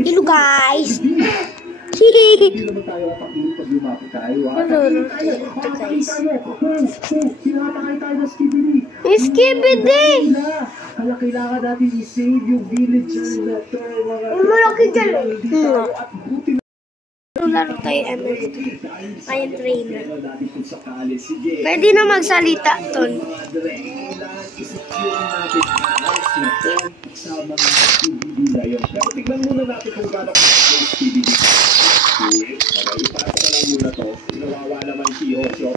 Hello guys! Hindi naman tayo kapatid pag lumapit tayo. Tinatakay tayo ng skibidi. Skibidi! Kaya kailangan natin i-save yung villager na to. Malaki dyan eh. Laro tayo Iron Trainer. Pwede na magsalita, Ton. Sa mga skibidi na yun. Pero tignan muna natin kung gano'n yung skibidi. Okay, ipasok na lang muna to. Nawawa naman si Ocho.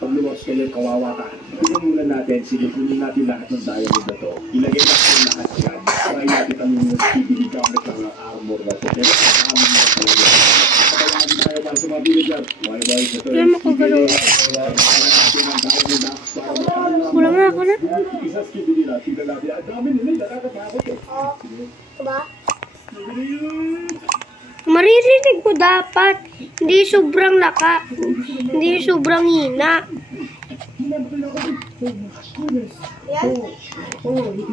Pag luwas kayo, kawawa ka. Tignan muna natin, sige, kunin natin lahat ng diamond na to. Ilagay natin lahat yan. Try natin ang skibidi gamit ng armor na to. Pero kami na talaga. Kapag tayo para sa mga villager. Bye-bye. Kaya makagalaw. Kulang na ako na. Isa skibidi na. Tignan natin. Ang dami nila. Nakakatakot eh. Diba? Maririnig ko dapat. Hindi sobrang laka. Hindi sobrang hina.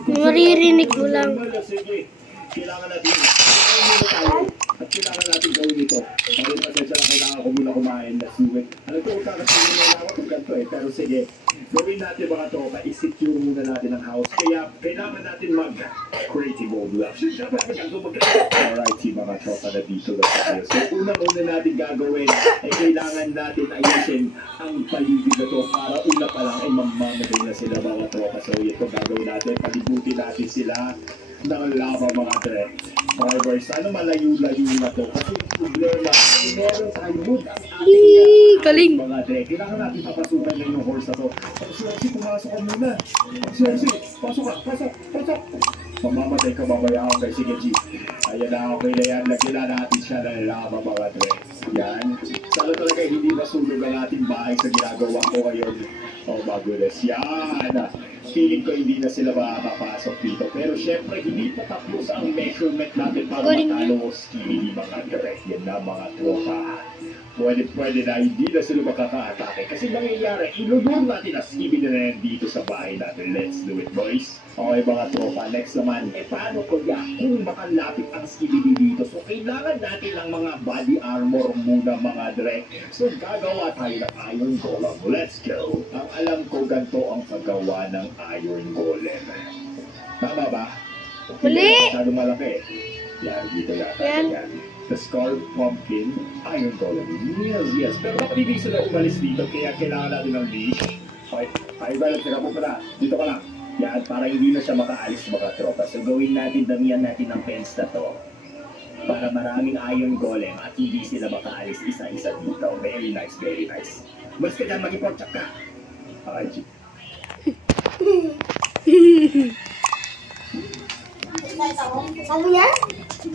Maririnig mo lang. Kailangan natin at kailangan natin gawin ito. Ngayon pasensya lang, kailangan ko muna kumain. Let's do it. Alam ko, kakasabi na ako kung ganito eh. Pero sige, gawin natin mga tropa. I-secure muna natin ang house. Kaya kailangan natin mag-creative mode love. Alright, mga tropa na dito na tayo. So, unang-una natin gagawin ay kailangan natin ayusin ang paligid na to para una pa lang ay mamamatay na sila mga tropa. So, ito gagawin natin. Palibutin natin sila ng lava mga tre. Okay boys, sana malayo-layo na to. Kasi yung problema, ay meron tayong wood. Galing! Mga tre, kailangan natin papasukan na yung horse na to. Pag-suwasi, pumasok ka muna. Pag-suwasi, pasok ka, pasok. Mamamatay ka mamaya. Okay, sige G. Ayan na, okay na yan. Lagyan na natin siya ng lava mga tre. Yan. Sana talaga hindi masunog ang ating bahay sa ginagawa ko ngayon. Oh my goodness. Yan. Feeling ko hindi na sila makakapasok dito. Pero syempre, hindi pa tapos ang measurement natin para matalo skibidi mga tre. Yan na mga tropa. Pwede na hindi na sila makaka-atake. Kasi nangyayari, ilulur natin ang skibidi na yan dito sa bahay natin. Let's do it, boys. Okay mga tropa, next naman, paano kaya kung makalapit ang skibidi dito? So, kailangan natin ng mga body armor muna mga dre. So, gagawa tayo ng iron golem. Let's go! Ang alam ko, ganito ang paggawa ng iron golem. Tama ba? Huli! Masyadong malaki. Yan, dito yata. Yan. The Skull Pumpkin Iron Golem. Yes. Pero bakit hindi sila umalis dito? Kaya kailangan natin ng leash. Okay, Violet, teka po pala. Dito ka lang. Yan, para hindi na siya makaalis mga tropa. So gawin natin, damihan natin ng fence na to. Para maraming Iron Golem at hindi sila makaalis isa-isa dito. Very nice, very nice. Mas ka dyan, mag-import check ka. Okay, Sabi niya?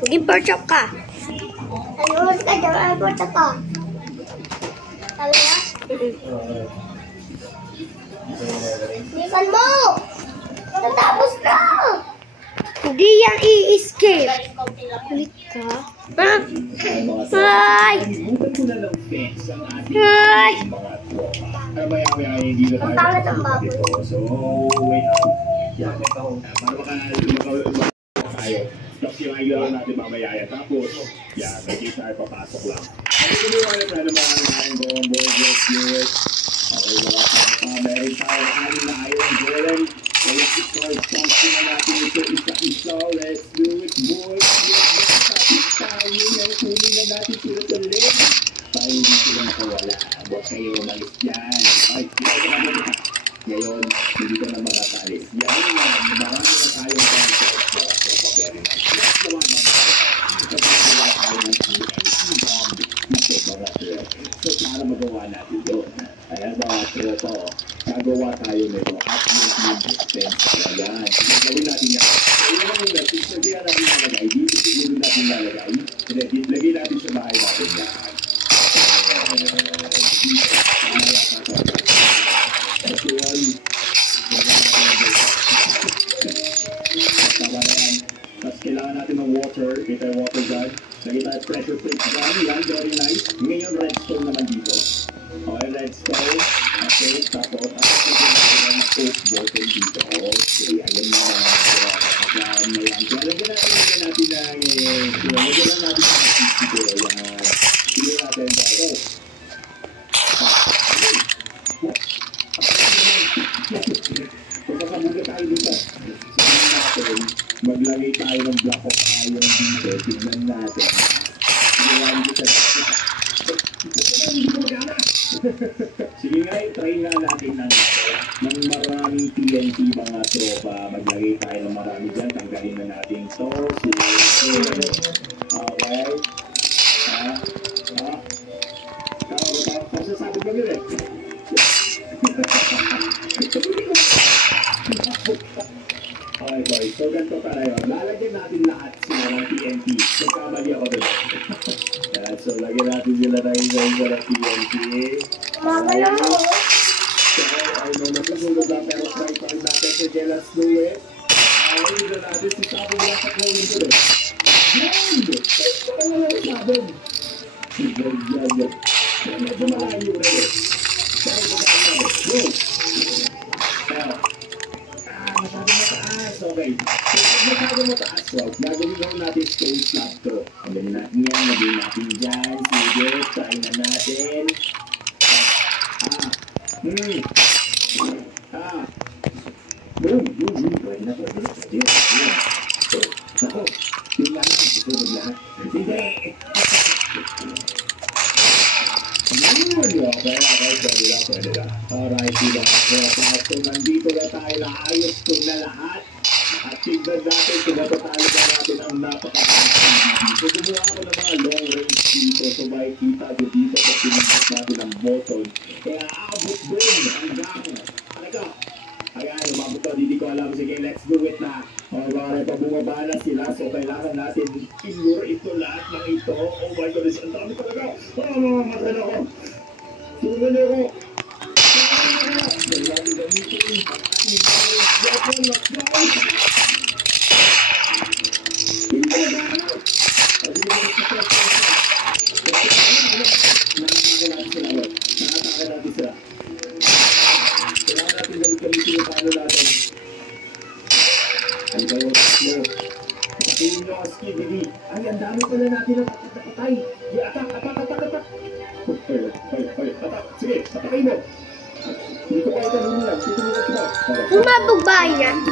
Mag-import check ka. Ano ka dyan? Import check ka. Sabi niya? Likan mo! Natapos na! Hindi yan i-escape. Ulit ka? Hi! Hi! Maya-maya hindi na Ang tangat ang baboy. So, wait. Yan, para tayo. Tapos yung ayun natin mamaya yan. Tapos, yan, naging tayo papasok lang. Ano yung mga tayo naman ang going boys, let's do it. Okay, mga meron tayo na iron golem. Kaya i-start something na natin ito isa-isa. Let's do it, boys. Tapos tayo yan. Kunin na natin sila sa leg. Para hindi sila nakawala. Huwag kayo umalis dyan. Ay, ngayon, hindi ka na makakalis. Yan, marami na tayong so, para magawa natin yun. Ayan mga tropa, gagawa tayo nito at yung distance. Ayan, gawin natin yan. Ayan naman yung message, sabihan natin nalagay. Dito siguro natin nalagay. Lagay natin sa bahay natin yan. Tapos kailangan natin ng water. Kita yung water guard. Lagay tayo pressure plate dyan. Yan, very nice. Ngayon, redstone naman dito. Okay, redstone. Okay, tapos natin ng oak bottom dito. Okay, ayan na. Ayan. Kaya lagyan natin ng lagyan lang natin ng sisig. Ayan. Sige natin ito. Pagkakabuga tayo dito. Sabihin natin, maglagay tayo ng block of iron dito. Tignan natin. Tignan dito. Hindi ko magana. Sige nga, try nga natin ng maraming TNT mga tropa. Maglagay tayo ng marami dyan. Tanggalin na natin ito. Okay. Pasasabi ko nila eh. Okay boys, so ganito pala yun. Lalagyan natin lahat sila ng TNT. Nagkamali ako doon. Yan, so lagyan natin sila ng TNT. Magala mo. So, I know nasusunod lang pero try pa rin natin. Sige, let's do it. Ayun na natin si Sabong lang sa cloning ko doon. Yan! Ito na lang Sabong. Yan. Medyo malayo rin eh. Dahil magaling namin. Go! Masyadong mataas. Okay. So, pag masyadong mataas, gagawin lang natin stone slab to. Gagawin natin yan. Gagawin natin dyan. Sige, try na natin. Boom. Pwede na. Ako, yun lang. Susunod lahat. Hindi. Pwede na. Alright, diba? So, nandito na tayo. Ayos ko na lahat. At tignan natin, tinatatalo na natin ang napaka-range. So, gumawa ako ng mga long range dito. So, makikita ko dito sa pinagkat natin ang button. Kaya abot doon hanggang. Talaga. Ayan, umabot to. Hindi ko alam. Sige, let's do it na. Alright, pabungaba na sila. So, kailangan natin ignore ito lahat ng ito. Oh my goodness, ang dami talaga. Mamamatay na ako. Tulungan niyo ako. Dahil natin gamitin ang ating weapon na clown. Hindi ko nagana. Sabi ko na sa nakatake natin sila. Kailangan natin gamitin yung paano natin. Ano kayo? No. Patayin nyo ang skibidi. Ay, ang dami pala natin ang patay. Atak. Atak. Sige, patayin mo. Dito kayo tanong nila. Dito nila sila. Sumabog ba yan?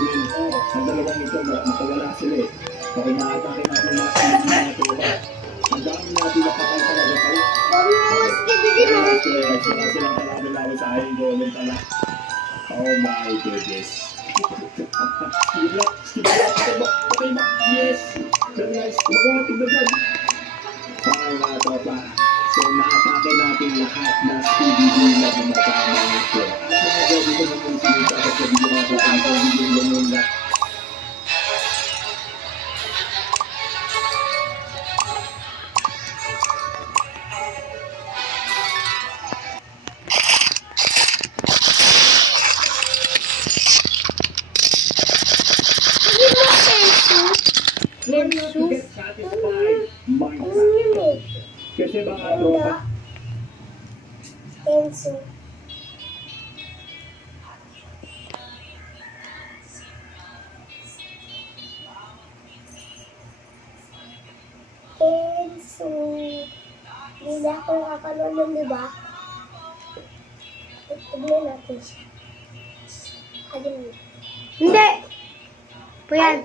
Ang dalawang ito, makawala sila eh. Bakit nakatake natin mga skibidi na tropa. Ang dami natin napatay talaga tayo. Huwag mo mas kibidi mo. Sila silang kalaban namin sa aking golem pala. Oh my goodness. Patay ba? Yes! Very nice. Kumagawa, tignan dyan. Parang mga tropa. So, nakatake natin lahat na CBD na bumatama ito. Mga gabi ko naman sinita at sa video mga tropa. Ito ang video ganun na. Get satisfied. Mindset. Kasi mga tropa. Enso. Hindi ako nakakanood nun, di ba? Tignan natin siya. Hindi! Bayan.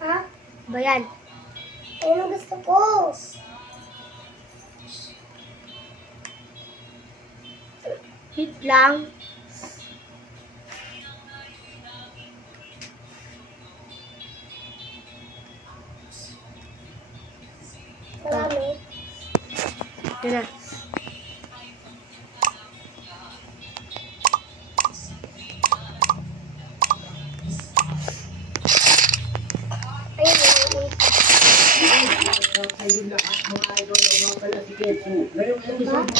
Ha? Bayan. Ano gusto ko? Hit lang. Marami. Yan na. Ayun lahat mga idol ng mga pala si Ketsu. Ngayong episode mga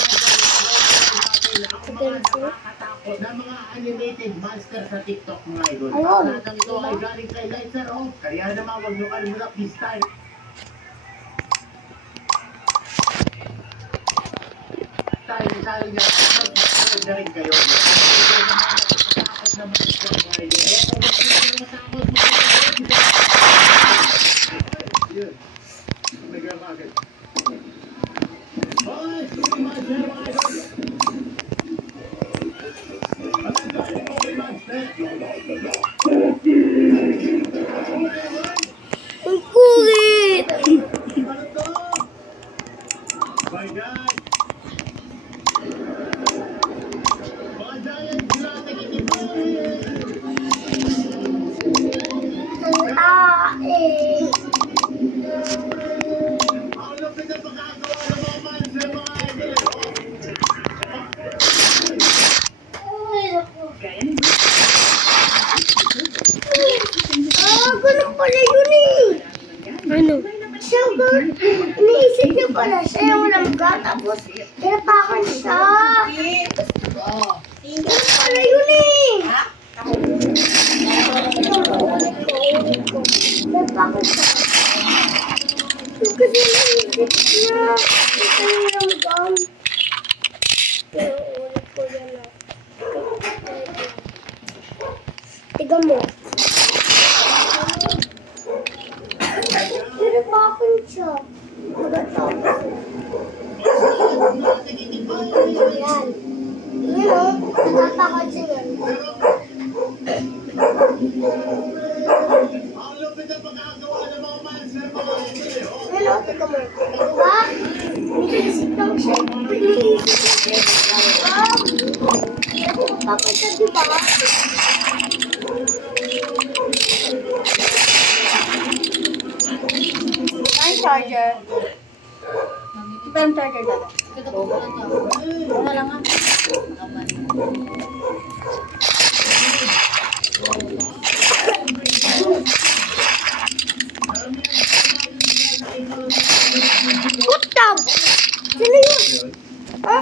idol, ako mga nakakatakot na mga animated monster sa TikTok mga idol. Lahat ng ito ay galing kay Lighter Off. Kaya naman huwag nyo kalimutan this time. Tayo niya. Mag-upload na rin kayo. Kaya naman nakakatakot na monster mga idol. Kaya kung gusto nyo matakot mga idol, pala yun eh. Ano? Sugar. Iniisip niyo pala siya yung langga. Tapos, tinapakan siya. Yun pala yun eh. Tinapakan siya. Yung kasi iniisip niya. Ito yung langgam. Pero ulit ko yan na. Tignan mo. Tinapakan siya. Yan. Yan o. Tinapakan siya yan. Yan o. Tignan mo. Diba? Iniisip lang siya. Iniisip lang siya. Tinapakan siya, diba? Ang charger. Iba yung charger dada. Wala lang nga. Utab! Sino yun? Ha?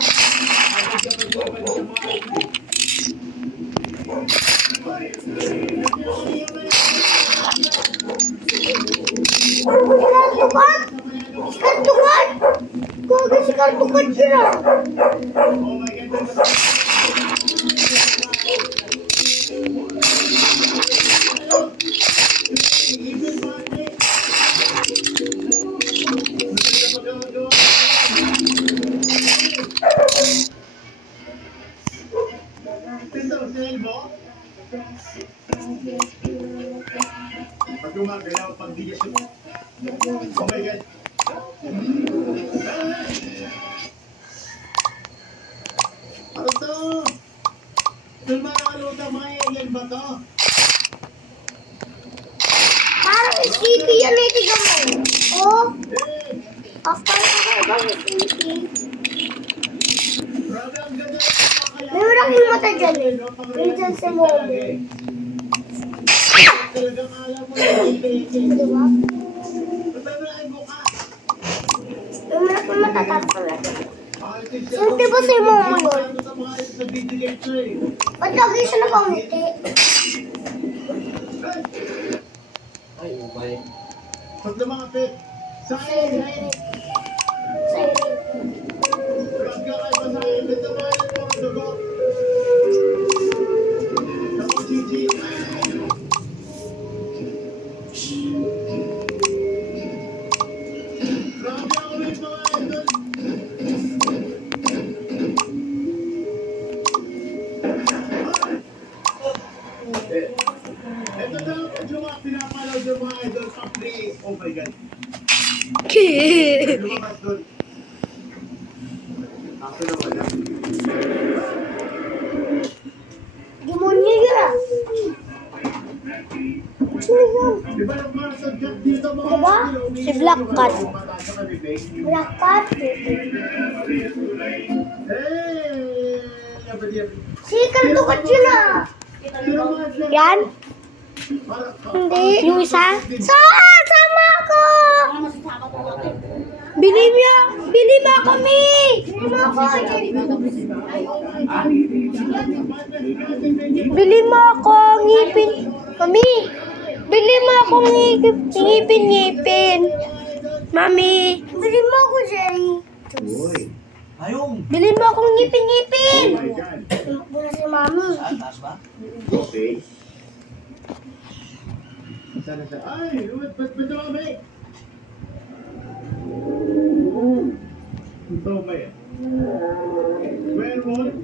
Kartukan! Kartukan! Kuha si kartukan sila. Pag gumagalaw, pag di siya. Oh my God. Ano to? Tulma na kaluta mga alien ba to? Parang city yan eh, tignan mo. Oh, after ibang city. Grabe ang ganda ng pakaya. May malaking mata dyan eh. Minsan sa momo. Talagang alam mo yung Diba? Patay na ay buka. May malaking mata tapos natin. Sunti ba si momo yun? Ba't lagi siya napangiti? Ay, ubay. Pag lumapit, sa'yo, Silent. pag kakay pa sa'yo, dito ba yung mga dugo? Ako, Gigi. Grabe ako rin mga idol. Ito daw, pinapalaw yung mga idol sa play. Oh my God. Lumakas doon. Ako na wala. Demonyo yun ah. Sino yun? Di ba yung mga sadyak dito mga Diba? idol, Si Black Cat. mataas sa kanibig? Black Cat. Hey! Si kartukan yun ah. Yan? Hindi. Yung isa? Sama ako! Bili mo kami! Bili mo ako! Bili mo ako ngipin. Mami! Bili mo ako ngipin. Mami! Bili mo ako, Jerry. Ayong! Bili mo akong ngipin-ngipin. Oh my God. Tumakbo na si Mami. Taas ba? Okay. Sana siya. Ay, ba't dumami? Ito ba yan? Werewolf?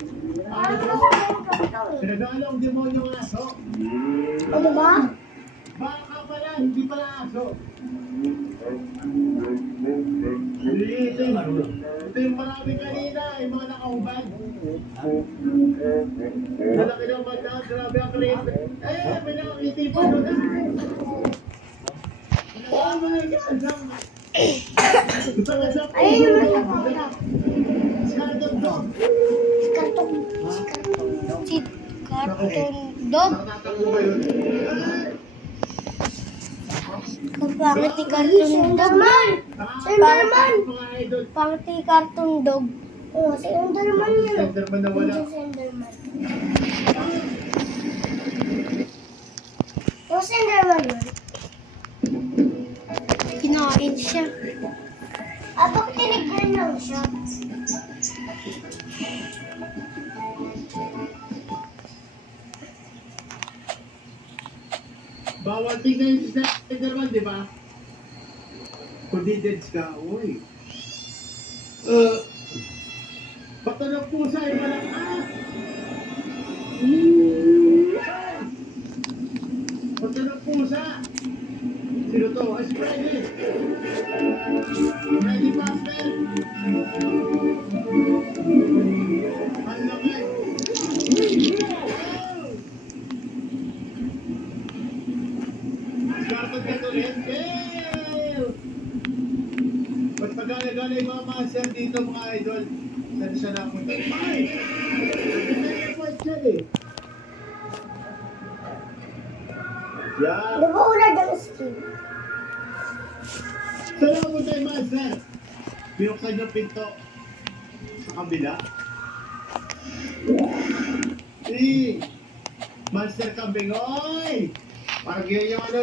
Pinag-aalong demonyo ng aso? Ano ba? Baka pala, hindi pala aso. Ito yung marami kanina, yung mga nakaubad. Malaki ng mata, grabe ang creep. May nakakiti pa doon. Oh my God! Ayun yung nakakita. Skeleton dog. Si Kartong Dog. Nakatakbo ba yun? Pangit ni Cartoon Dog. Slenderman! Mga idol. Pangit ni Cartoon Dog. Oo, Slenderman yun. Slenderman na wala. Yung Slenderman. Yung Slenderman yun. Kinain siya. Bakit tinignan lang siya? Bawal tingnan yung Slenderman, di ba? Kundi deads ka, uy. Bato ng pusa ay walang Bato ng pusa. Sino to? Ay, si Freddy. Freddy Fazbear. Ang laki. Dapat ka ulit. Ba't pagala-gala yung mga master dito mga idol? Saan siya napunta? Ay! Nag-teleport siya eh. Yan. Di ba ulad ang skin? Saan napunta yung master? Binuksan yung pinto. Sa kabila. Si Master Kambing. Oy! Parang yan yung ano,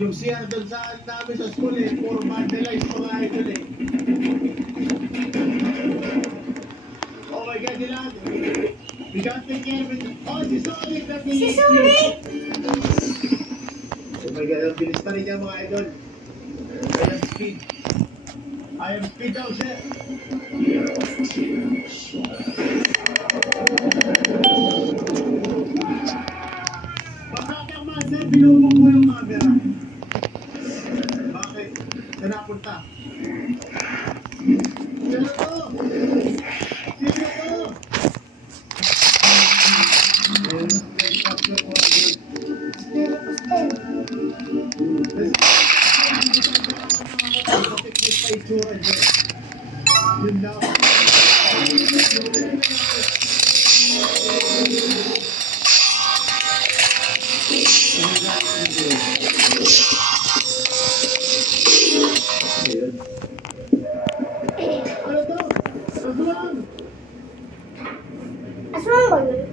yung CR doon sa namin sa school eh. Puro vandalize mga idol eh. Oh my God, dilan. We can't take care of it. Oh, si Sonic na Si Sonic! Oh my God, ang bilis pa rin niya mga idol. I am speed. I am speed daw siya. Bakit ang master, binubog mo yung camera? Bakit? Saan napunta? Sino to? Sino to? Yun daw. Ano to? Aswang! Aswang ba yun?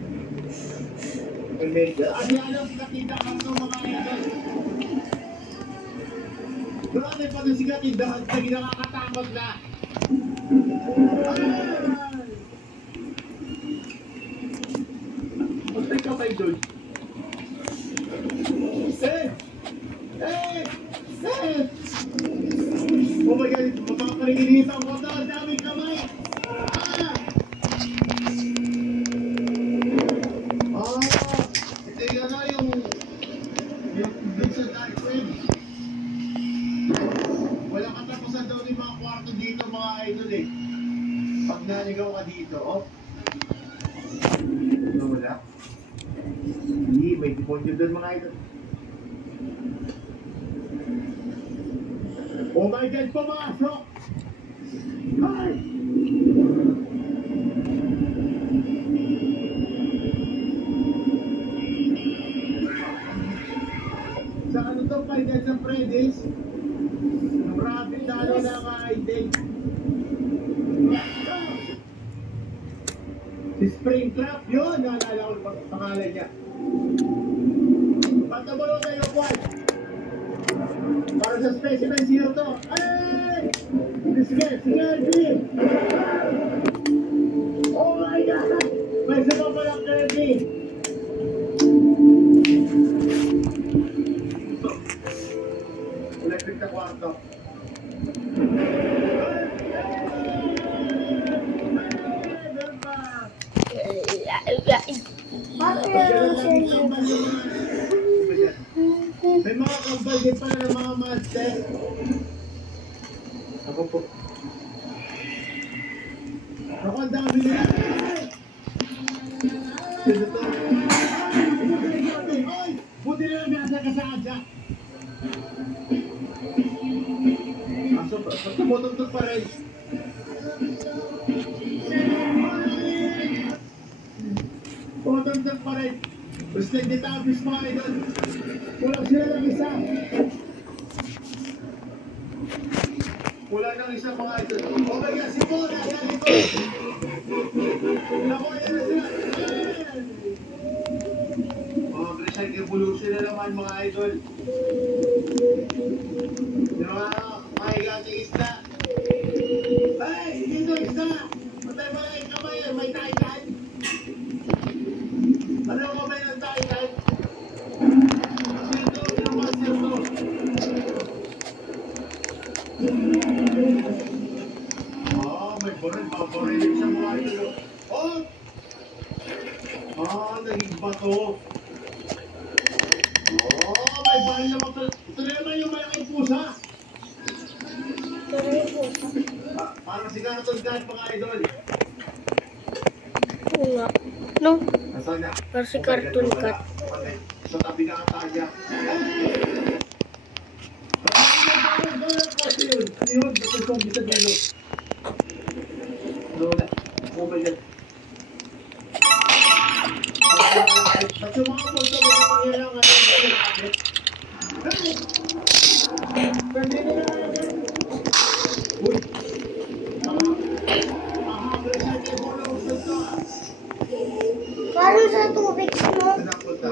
Ano alam nakita ka ng mga idol? Grabe pa na sigat yung dahil na nakakatakot na. Pagtay ka pa idol. Save! Save! Save! Oh my God, makaparinginitan ko ito. Ang daming kamay. Ito yung ano yung dun sa dark web. Walang katapusan daw yung mga kwarto dito mga idol eh. Pag naligaw ka dito, oh. Ano wala? Hindi, may demonyo doon mga idol. Oh my God, pumasok! Ay! Sa ano to, Final sa Freddy's? Grabe talo na mga idol. Si Springtrap, yun! Naalala ko yung pangalan niya. Patabalo kayo, Juan! Para sa specimen, sino to? Ay! Sige, Kirby! Oh my God! May sama pa lang Kirby! Ito. Electric na kwarto. Bakit yung Slenderman? May mga kambal din pala ng mga master. Ako po. Ako ang dami nila. Sino to? Ay! Buti na lang nasa kasada. Aso pa. Tumutugtog pa rin. Tumutugtog pa rin. Gusto hindi tapis mga idol. Walang sila lang isa. Wala nang isa mga idol. Oh my God, si Paul, nasa likod. Naku, yan na sila. Oh, Crescent Evolution na naman mga idol. Yung mga higating isda. Ay, dito isda. Patay mo lang yung kamay, may taitan. Ano yung kamay ng taitan? Sirto, yung mga sirto. May baril, paparinig sa mga idol. Oh! Naging bato. May baril na mga. Ito na naman yung malaking pusa. Parang sigaratong dyan, mga idol. Oo nga. No? Nasaan na? Parang si Cartoon Cat. Sa tabi na ang tagya. Ano yun? Ito yung bisag na yun. Lola. Oh my God. At yung mga punto may napangyalangan ng akit. Pwede na naman. Uy. Crescent Evolution ka. Parang sa tubig, no? Napunta.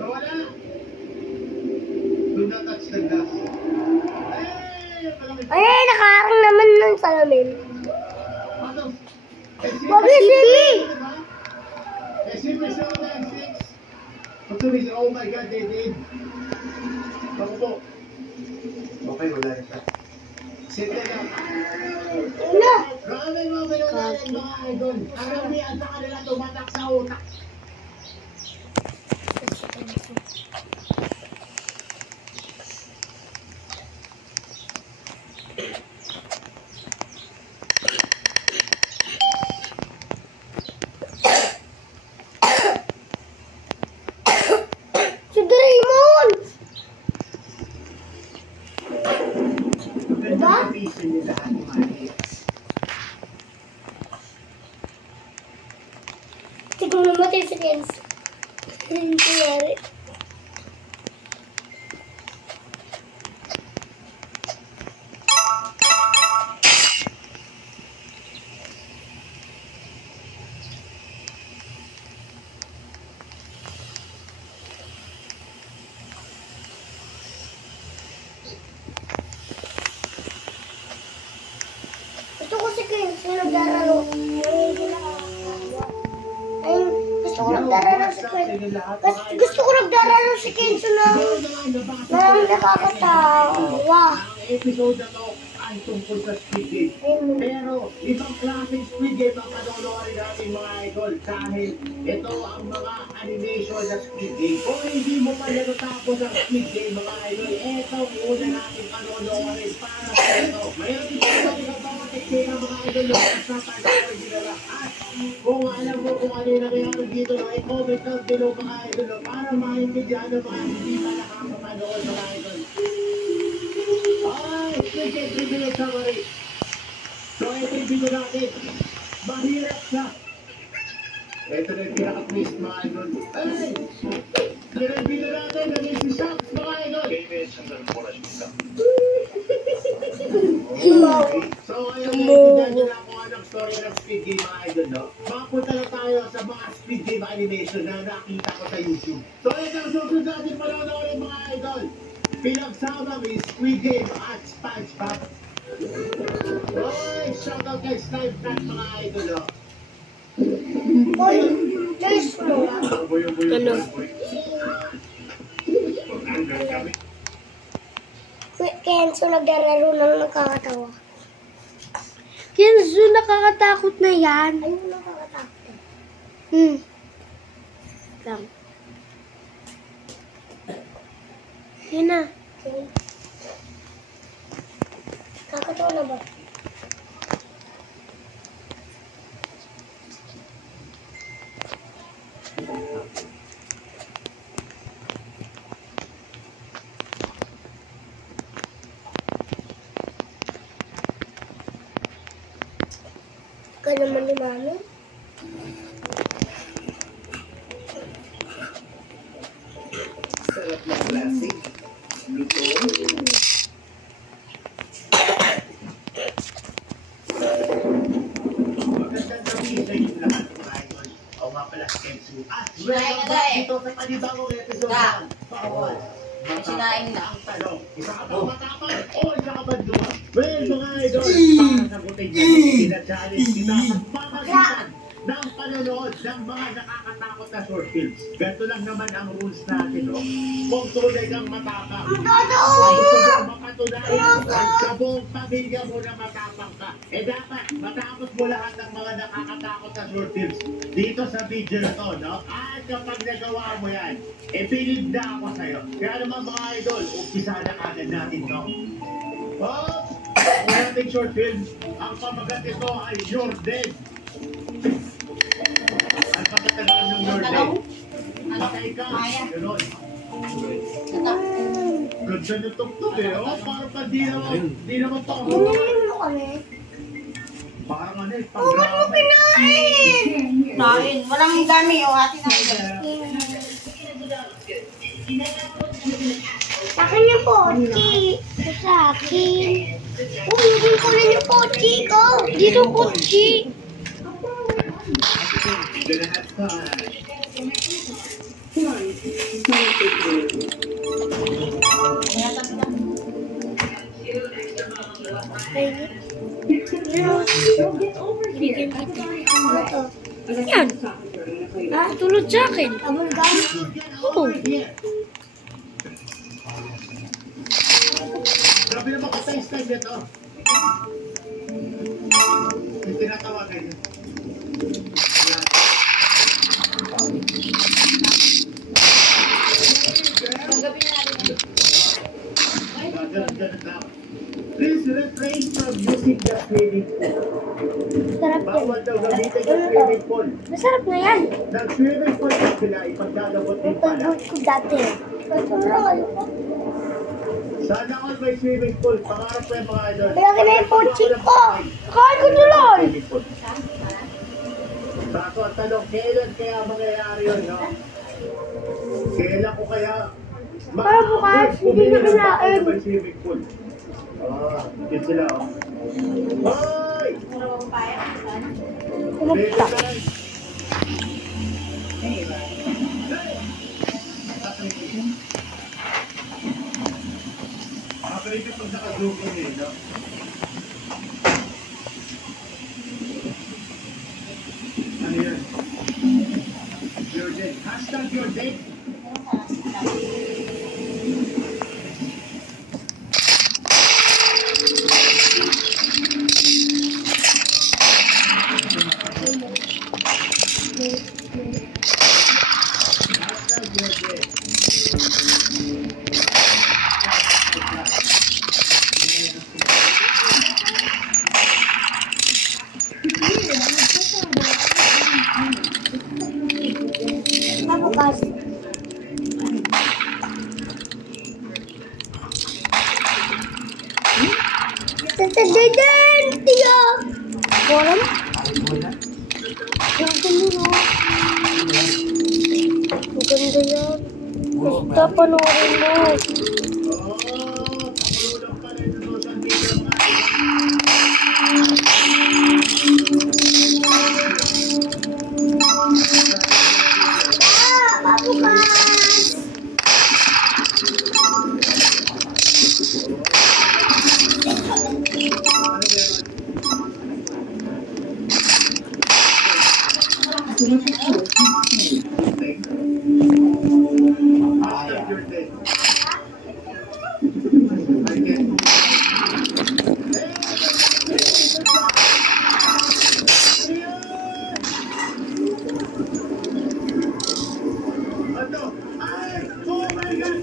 Nawala. Do not touch the glass. Ay, nakaharang naman ng salamin. Ano? Wag yung sili! Oh my God, they did. Ako po. Okay, wala rin siya. Sit na lang. Ano? Maraming mga pinulayan mga idol. Karamihan sa kanila tumatak sa utak. Si Doraemon! Diba? Pisin nila ang mga idol. Tignan namatay si Kenzo. Hindi nangyari. Gusto ko si Kenzo nagdararo. Hindi nakakatawa. Ay, gusto ko nagdararo si Kenzo. Gusto ko nagdararo si Kenzo na nakakatawa. Ang episode na to ay tungkol sa Squid Game. Pero ibang klaseng Squid Game ang panonoorin natin mga idol dahil ito ang mga animation na Squid Game. Kung hindi mo pa natatapos ang Squid Game mga idol, ito ang una natin panonoorin para sa ito. Mayroon dito sa mga teknika mga idol yung sa panonoorin nila. At kung alam mo kung ano yung nangyayari dito, i-comment down below mga idol para maintindihan ng mga hindi pa nakakapanood mga idol. Ay, Squid Game summary. So, ito yung video natin. Mahirap siya. Ito na yung pinaka-twist, mga idol. Ay! Ito na yung video natin. Naging si Sharks, mga idol. So, ngayon, naiintindihan nyo na kung anong story ng Squid Game, mga idol, no? Makapunta lang tayo sa mga Squid Game animation na nakita ko sa YouTube. So, ito ang susunod natin panonoorin, mga idol. Pinagsama may Squid Game at SpongeBob. Oy, shoutout kay Snipe Cat mga idol, oh. Boy, Joyce mo. Ano? Kenzo nagdararo ng nakakatawa. Kenzo, nakakatakot na yan. Ayun, nakakatakot. Lang. Yan na. Okay. Kakatawa na ba? Ka naman ni Mami. Sarap na classic. Luto. panibagong episode Da. ng Bawal. Sinaing na. Tanong, isa ka ba matapang o isa ka ba duwa? Well, mga idol, para sagutin niyo, tina-challenge kita sa pamagitan ng panonood ng mga nakakatakot na short films. Ganito lang naman ang rules natin, no? Kung tunay kang matapang, gusto mo mapatunayan sa buong pamilya mo na matapang ka. Eh dapat, matapos mo lahat ng mga nakakatakot na short films dito sa video na to, no? At kapag nagawa mo yan, eh bilib na ako sa'yo. Kaya naman mga idol, umpisa na agad natin to. Oh, ang ating short film, ang pamagat nito ay Your Dead. Ang pagkatagalan ng Your Dead. Patay ka, gano'n. Ganda ng tuktok eh, oh, parang pa di naman pa ako. Kinain mo kami. Parang ano eh, Oh, ba't mo kinain? Kain. Walang dami o ate na. Sa akin yung pochi. Sa akin. Oh, hindi ko rin yung pochi ko. Dito pochi. Gonna have fun. Yan. Tulad sa akin. Abulgan? Oo. Grabe naman ka-taste niya to. Yung tinatawagan niya. Yan. Ganun lang. Please refrain from using the swimming pool. Sarap yan. Bawal daw gamitin yung swimming pool. Masarap na yan. Nag-swimming pool na sila, ipagdadabot din pala. Napagod ko dati. Ito lang ayoko. Sana all may swimming pool. Pangarap ko yung mga idol. Kaya na yung pochi ko. Kain ko tuloy. Bago ang tanong, kailan kaya mangyayari yun, no? Kailan ko kaya Para bukas, hindi na kinain. May swimming pool. Yun sila, oh. Hoy! Kumukta. Kapag pag naka-zoom in eh, no? Ano yan? Your day. Hashtag your day. Hashtag your day. Bukas. Tatadadaan! Tiyo! Walang? Ang ganda no. Ang ganda yan. Basta panoorin mo. Nakulong pa rin sa social media mga Bukas! Hashtag your day. I get Ano? Ay! Oh my God!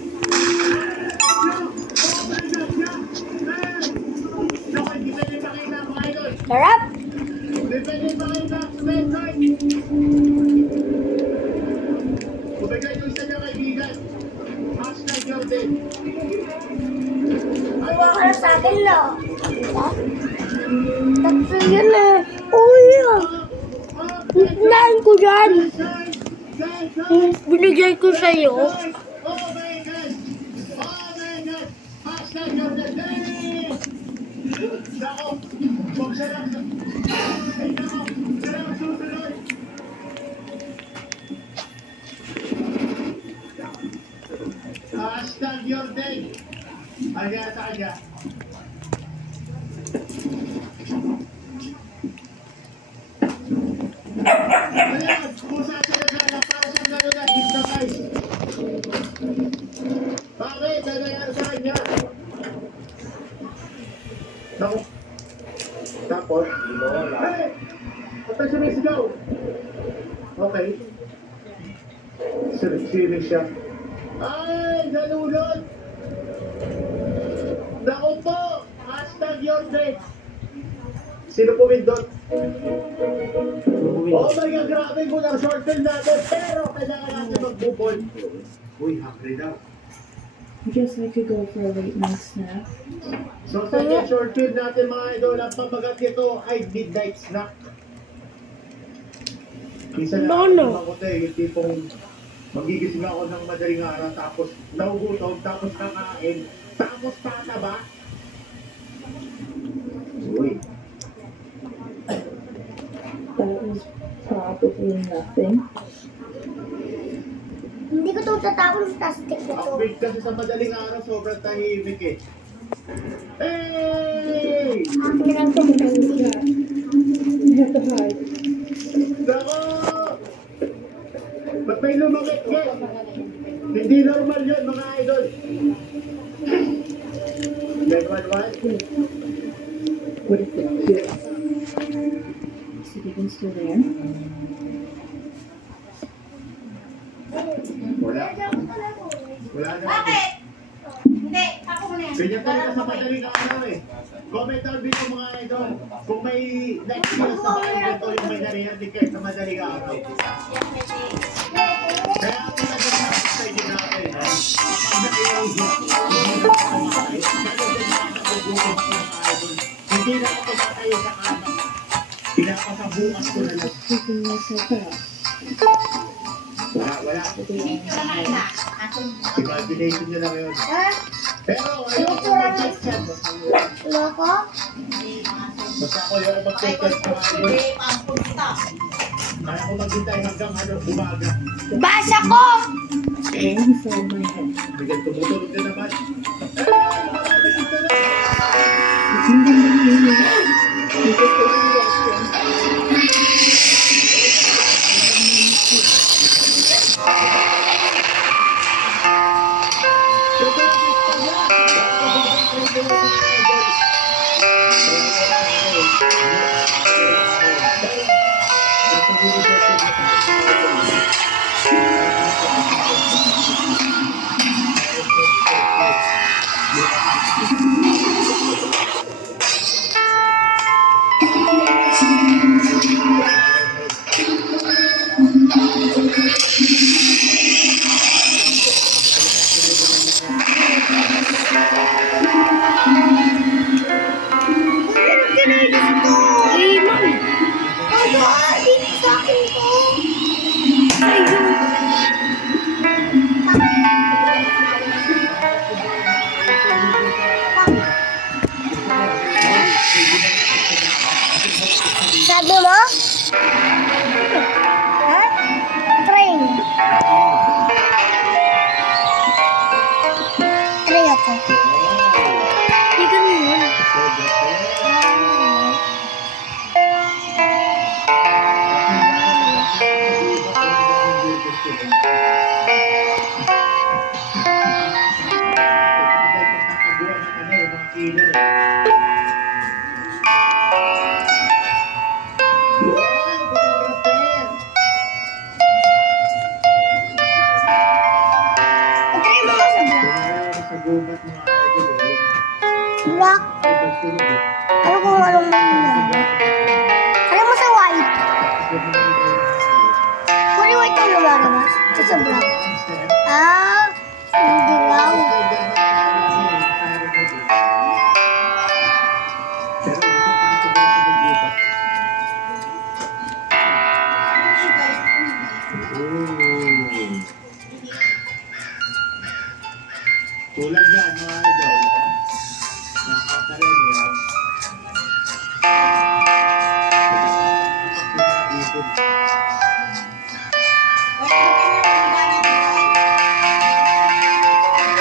Oh my God! Naku, hindi pwede pakita mga idol. Sarap! Hindi pwede pakita sa website. Kumagay yung isa niya kaibigan. Hashtag your day. Kuha ka na sa akin, lo. Tatlo yun eh. Oh, yun. Hintinain ko dyan. Binigay ko sa'yo. Oh my God! Oh my God! Hashtag your day! Naku, huwag siya lang. Ay, naku, siya lang susunod. Hashtag your day. Kanya sa kanya. Ayan, pusa sila sana para sa lalo na hypnotize. Bakit? Ano yan sa kanya? Naku. Tapos? Hey! Patay sumisigaw. Okay. Sinig siya. Ay! Nalulod! Naku po! Hashtag your day. Sino po windot? Oh my God, grabe mo ng short film natin, pero kailangan natin magbubol. Uy, hungry daw. Would you just like to go for a late night snack? So, sa yung short film natin mga idol, ang pamagat nito ay midnight snack. Minsan na ako yung tipong magigising ako ng madaling araw, tapos nagugutom, tapos kakain, tapos tataba. Uy. That was probably nothing. Hindi ko ito tatapon sa plastic na to. Ang week kasi sa madaling araw, sobrang tahimik eh. Hey! Akin lang ito. You have to hide. Nako! Ba't may lumangit ka? Hindi normal yun, mga idol. 911? What is it? Here. Is it even still there? Wala. Wala na. Bakit? Hindi, ako muna yan. Ganyan talaga sa madaling araw eh. Comment down dito mga idol. Kung may na-experience sa mga idol to, yung may narinig kayo sa madaling araw. Kaya ako nag-sabi sa inyo natin, kapag na-i-audio, hindi na ako kumatayo sa kanan. Pinapasabukas ko na lang. Keeping myself out. Wala. Picture na isa. Imagination nyo lang yun. Ha? Pero ayaw ko mag-check yan. Loko? Basta ako ayaw ko mag-check yan sa mga idol. Hindi, pampunta. Kaya ko maghintay hanggang umaga. Basa ko! Right inside my head. Bigyan tumutulog na naman. Marami dito na. You just go to the restroom. Sabi mo? Ha? Train. Train ako. Hindi ganun yun. Train mo nga sa black. Black? Ano kung anong nangyayari? Ano mo sa white? Kung white ang lumalabas? O sa black? Ah, hindi lang. Tulad yan, mga idol, no? Nakakatalan nyo. Nakakapag-ipon. Wait,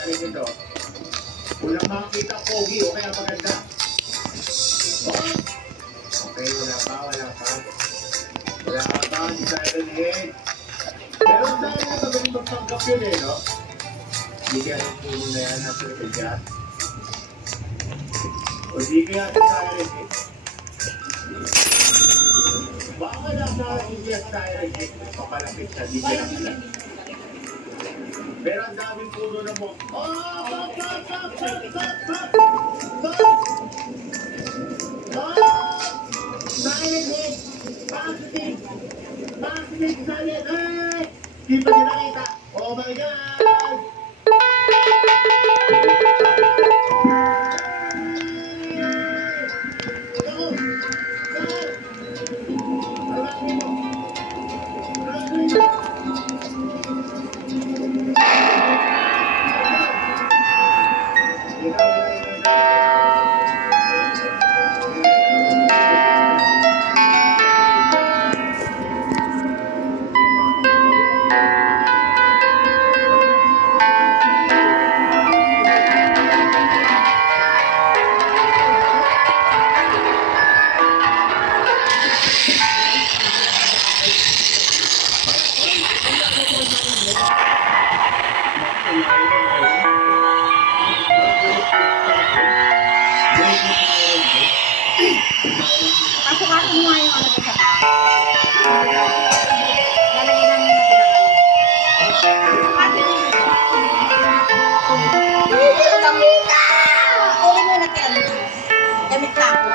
siren nito. Walang makakita pogi o kaya maganda. Okay, wala pa. Wala pa, si Siren Head. Pero ang dahil na magaling magpanggap yun eh, no? Hindi kaya yung puno na yan nasa likod yan. O di kaya si Siren Head. Baka nasa hindi ang Siren Head papalapit siya, di kaya nakala. Pero ang daming puno na mo. Siren Head! Positive! Positive Siren Head! Di ba nila nakita? Oh my God! Pasukatin mo nga yung ano sa taas. Lalagyan namin na pinakain. Pasukatin mo yun. Kunin mo na kaya. Gamit pa ako.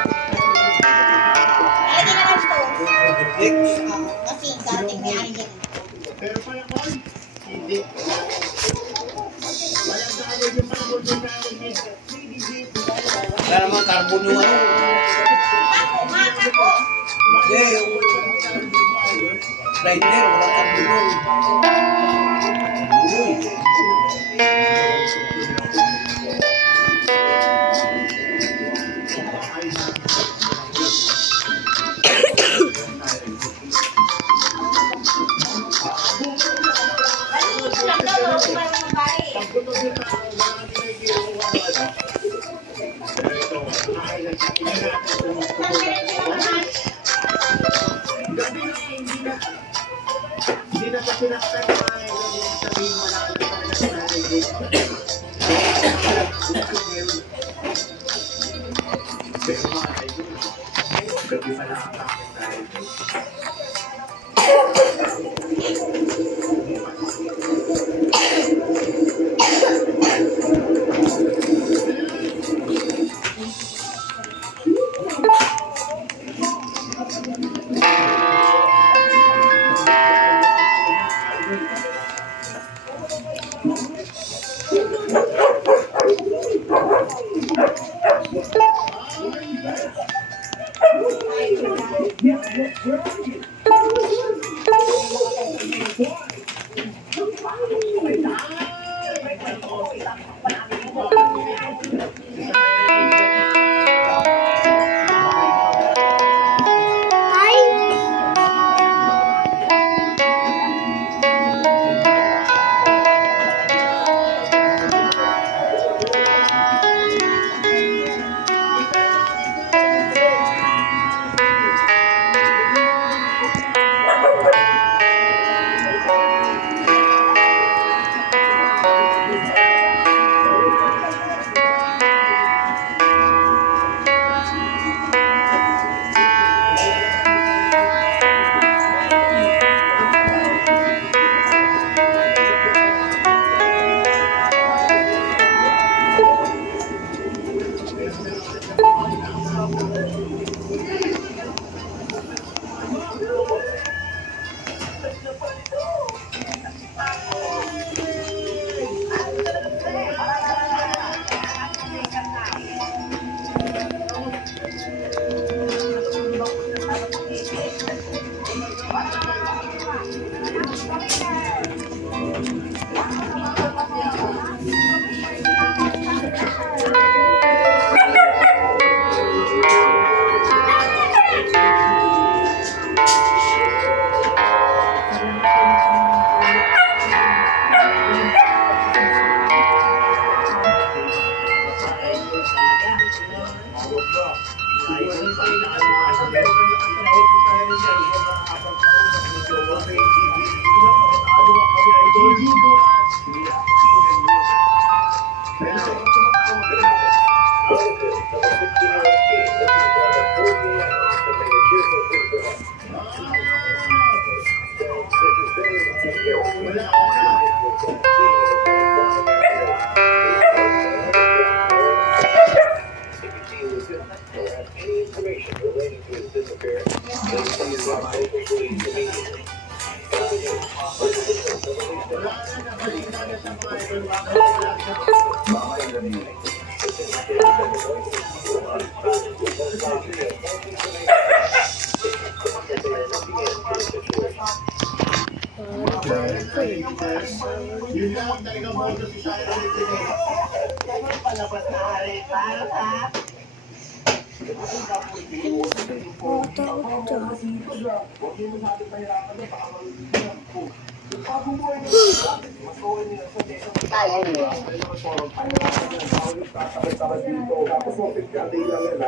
Lalagyan na lang ito. Kasi dating may ari dyan. Pero pala ko, hindi. Walang dahil yung pagod ng Siren Head. Wala naman carbon yung ano. Ako. Hindi, yung grinder, wala carbon yun. Balikin ko lang daw. Huwag mo ng bari. Pagbuto yung tao, marami na ginagawa ko ano. Pero ito, tingnan natin kung gabi na hindi na pa sinaktan ng mga hindi sabihin wala na talaga sa Siren Head. Pero mga idol, gabi pa lang ang aking Siren Head.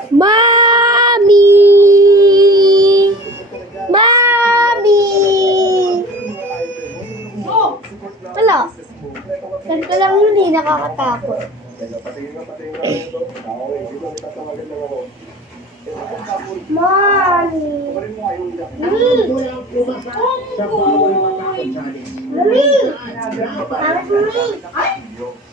Mami! Mami! Wala. Ganito lang yun eh, nakakatakot. Mami!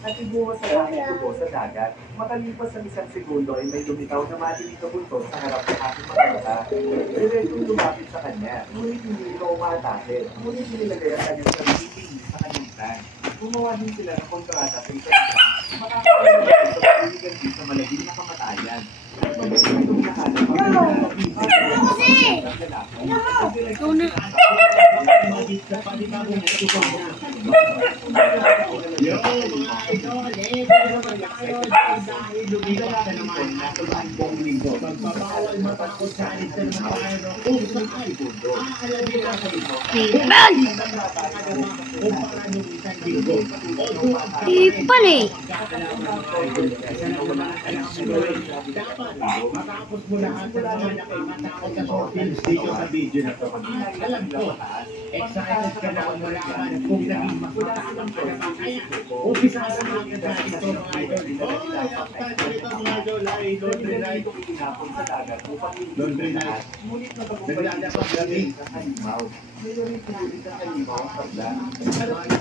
At ibuhos sa aking tubo sa dagat. Makalipas ng 1 segundo ay may lumitaw na madilim na buntot sa harap ng aking mga mata. Diretsong lumapit sa kanya, ngunit hindi ito umatake. Ngunit nilagay ang kanyang sarili sa kanyang plan. Gumawa din sila ng kontrata sa isa't isa. Makakalimutan sa pagkuligan din sa malaging na kamatayan. At magiging itong nahanap ang Pagpapawal matakot sa alit na naman tayo kung saan aalamin na sa ito. Ipal eh. Dapat matapos mo lahat ng mga nakakatakot na short films dito sa video na to. Alam ko, excited ka na malaman kung naging mas matakot ka na. Kaya, umpisahan na natin ito mga idol. Mga idol ay laundry night. Laundry night. Naglalabas gabi. Mayroon pinili sa halimaw ang pagla. Alam ko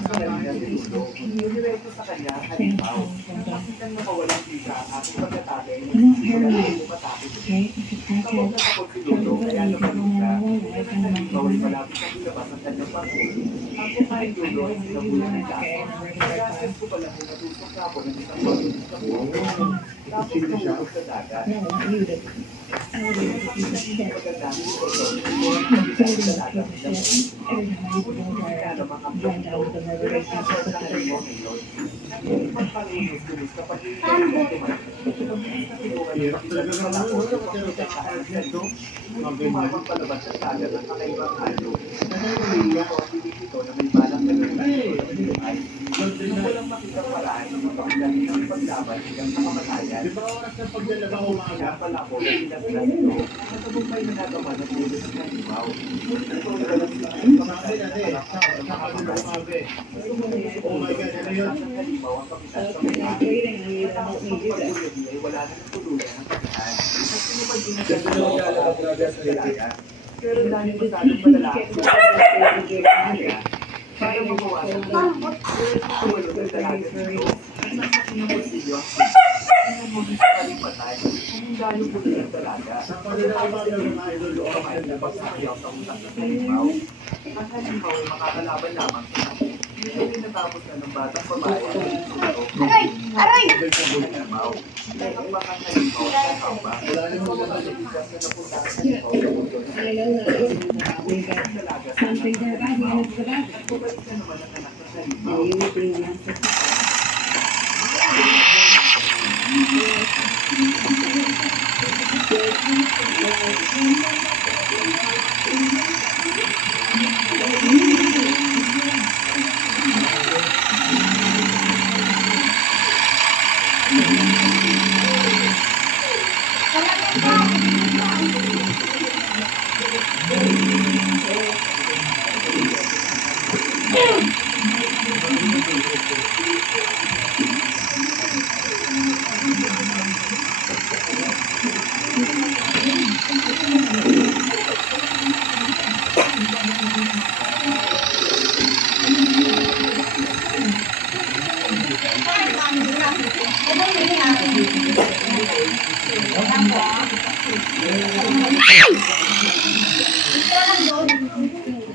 sa kanya tinulog. Inidiretso sa kanya ang halimaw. Nakitang nakawalang visa ang aking pagkatake. Hindi ko na lumatake. Kapag natakot si Lolo, kaya napalusa. Ang halimaw ay malapit sa ilabas ang kanyang pangko. Ako kahit Lolo ay sinabulan ng dako. Kaya ko pala kung natusok na ako ng isang pangko sa buko. Tapos tumulog sa dagat. Walang makitang paraan ng pagdali ng paglaban hanggang sa kamatayan. Di ba oras ng paglalaba umaga? Pala ko na sinaglas ito. Kasabay na nagawa ng ulo ng halimaw. Sabi natin, sabi umaga. Oh my God, ano yun? Ang halimaw ang kapitan sa mga. Tapos pagpagulog ay wala na ng tuluyan ang kapitan. At sinumad din ang dalaga sa dalaga. Pero dahil masyadong malalaki, para mabawasan ang tulog ng dalaga nito. Ang nasa kinamulsilyo ang muli sa kalipatan, kung dahil po ng dalaga. Sa paglalaba umaga mga idol, Kamay na pagsasayaw sa utak ng halimaw. Ang halimaw ay makakalaban lamang sa akin. Hindi rin natapos na ng batang babae ang isusunod. Aray! Aray! Ang halimaw. Ang baka halimaw sa kamba. wala namang Ang maligas na napunta ang halimaw sa mundo ng ang dalaga sa anak ng halimaw. At bumalik na naman ang anak ng halimaw.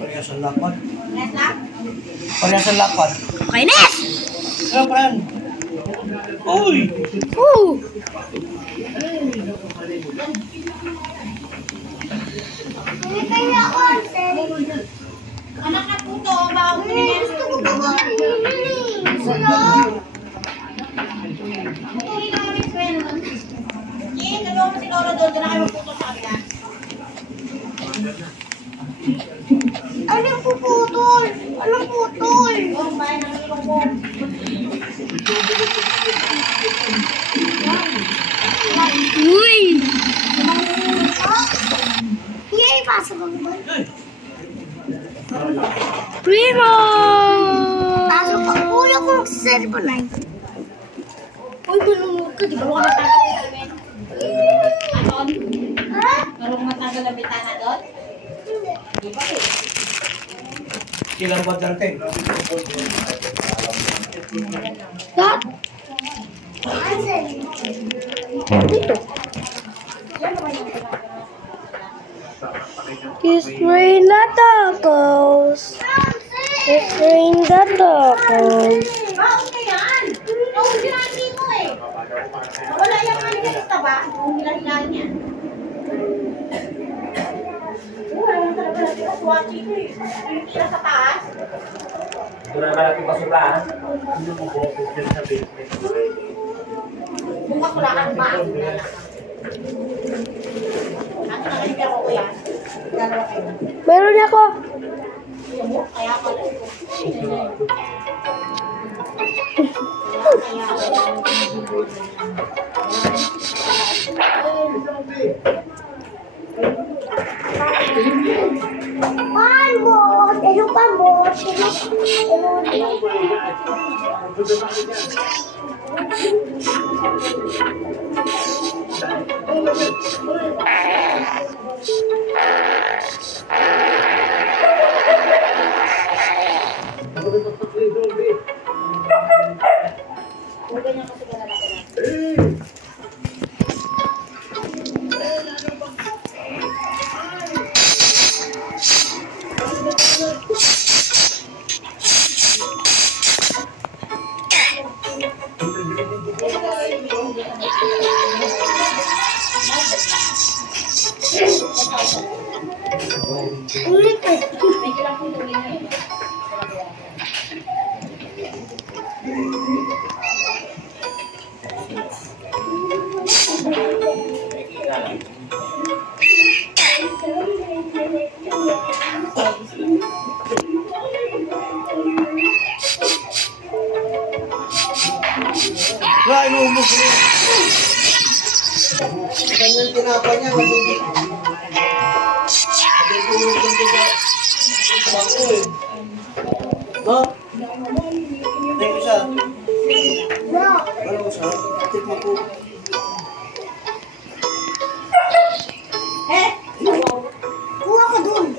Parehas ang lakad. Parehas ang lakad. Kainis! Ano pa yan? Uy! Hindi kaya ako, anak na puto, bago gusto ko pa kainin. Sayang. Tuloy na kami sa pera. Nagawa mo si Lolo doon, doon na kayo magputo sa kabila. Anong puputol? Anong putol? Oh, bayan ang ilong mo. Uy! Yay! Pasok ako ba? Primo! Pasok ako. Kuya ko mag-cellphone na. Uy, bulunod ka. Di ba ka matagal na Anon? Ha? Marunong matagal na bitana doon? Di ba eh? Kilang ba't natin? Ha? Asan? Dito. Kiss rain the tacos. Kiss rain the tacos. Baon na yan. Baon sinabi mo eh. Wala yung ano niya sa ba? Kung hilahilahin niya. Wala naman talaga natin ang swatch ito eh. Yung tira sa taas. Wala na natin basurahan. Hindi mo bukod dyan sa basement. Bukas wala kang baon na lang. Ano na rin ako ko yan? Dalawa kayo. Meron ako. Kaya ako lang. Palmos! Ano pa mo? Wala, inuubos ko. Kanyang tinapa niya, matubig. Hindi tulog lang ito sa bangko eh. No? Thank you, sir. Ano ko, sir? Tikman ko. Kuha ka dun.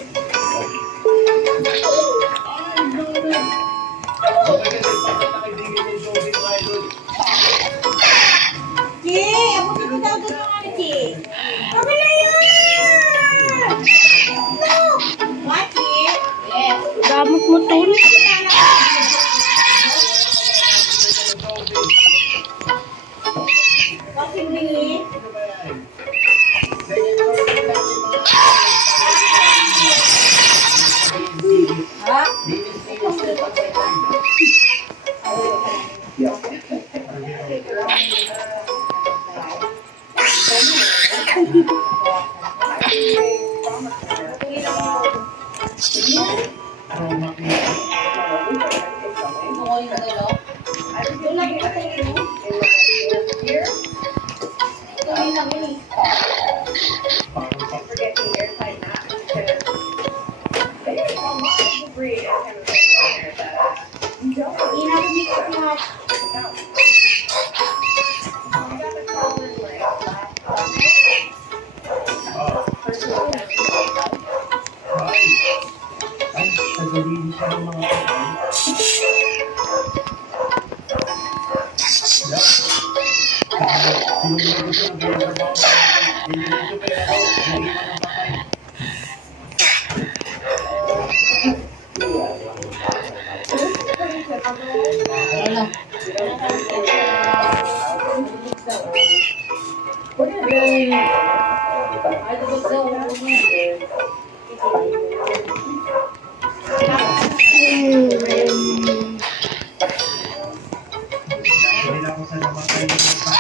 Yay! Ako dito daw doon ng ano, Chi. Ako na yun! No! What, Chi? Yes. Gamot mo to. What's in the ha? naglinis siya ng mga patay. Tinulungan siya ng ganyan trabaho. Nilinis siya pero nilinis ng patay. Dahil ako sa namatay ng mga tao.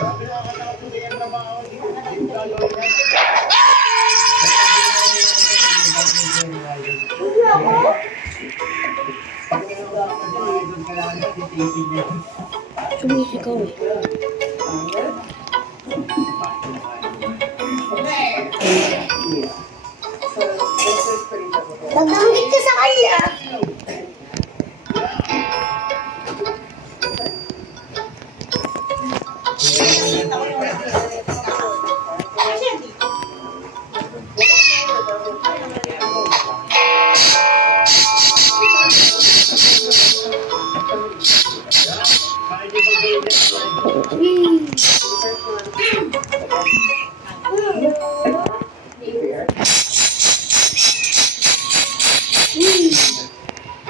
Sabi na ako nakatuloy ang trabaho. Hindi gagawin natin. Sumisigaw eh. Nagdamit ka sa kanya.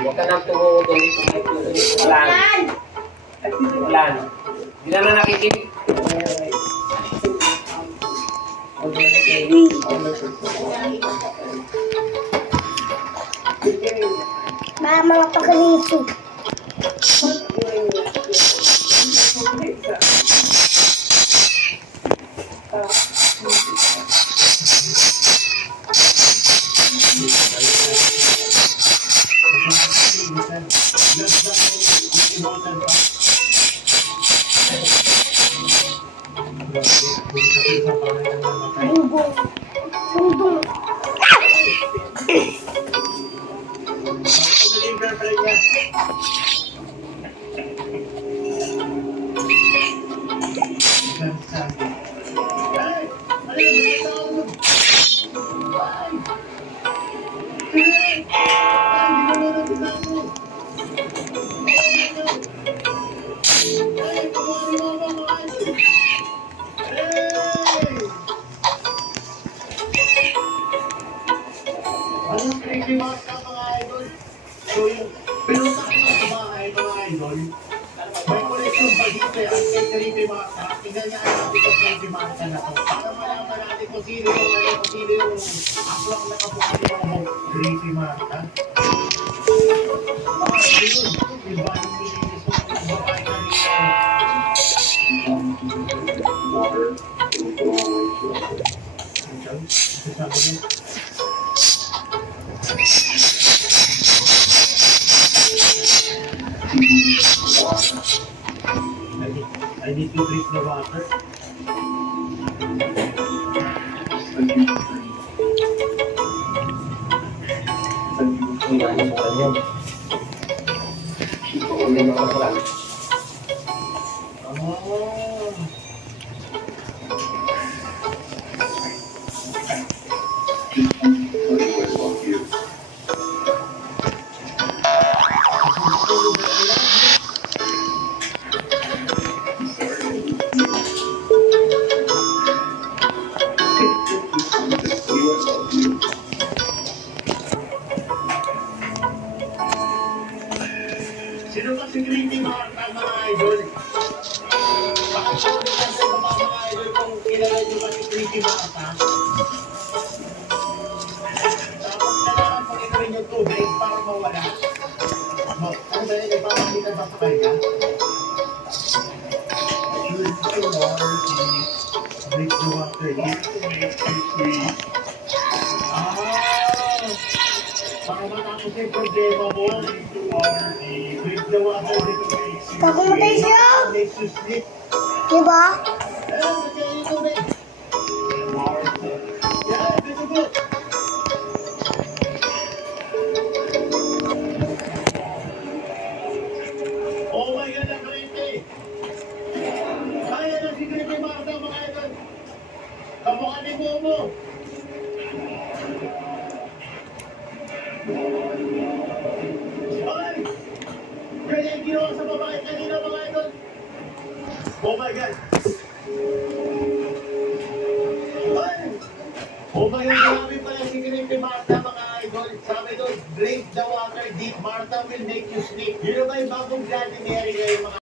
Huwag ka nang tumuhod dito. Ulan. Ulan. Hindi naman nakikinig. Mga pagkaliso. Sumbong. Anong crazy mark ka mga idol? So yung pinunta ko sa bahay mga idol, may koleksyon pa dito ang crazy mark ka. Tingnan niya ang natin ko crazy mark ka na to. Para malaman natin kung sino yung aklak na kabuhay ng crazy mark ka. Ayun, iba yung nilinis mo ng babae kanina. Sabi niya, I need to drink the water. Sino ba si Green mga idol? Baka sabihin sa mga idol kung kilala nyo ba si Green Marta? Tapos kailangan po inurin yung tubig para mawala. Ano ba yun? Ipapakita ba sa kanya? Drink the water, please. Drink the water. Para matapos yung problema mo, drink the water, please. Drink the water, please. Kakumatay siya. Makes you sleep. Diba? Oh my God, ang creepy! Kaya na si Creepy Marta, mga idol! Kamukha ni Momo! Kaya yung ginawa sa babae kanina mga idol. Oh my God. Ay! Oh my God, grabe pala si Creepy Martha mga idol. Sabi doon, drink the water deep. Martha will make you sleep. Yun na ba yung bagong Bloody Mary ngayon mga